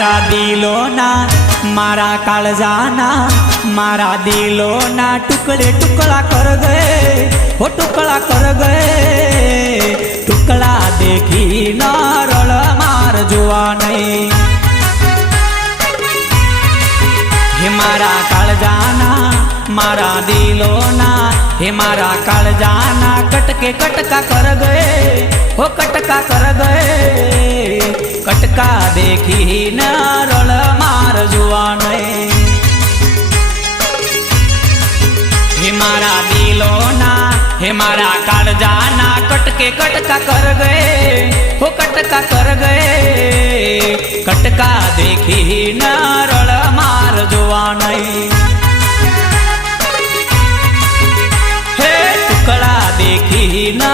मारा दिलोना मारा काळजाना मारा दिलोना टुकड़े टुकड़ा कर गए हो टुकड़ा कर गए टुकड़ा देखी न रळ मार जुआ नहीं हे मारा काळजाना मारा दिलोना हे मारा काळजाना कटके कटका कर गए हो कटका कर गए कटका देखी न रळ मार जुआ नहीं हे मारा दिलोना हे मारा काळजाना कटके कटका कर गए हो कटका कर गए कटका देखी न रळ मार जुआ नहीं हे टुकड़ा देखी न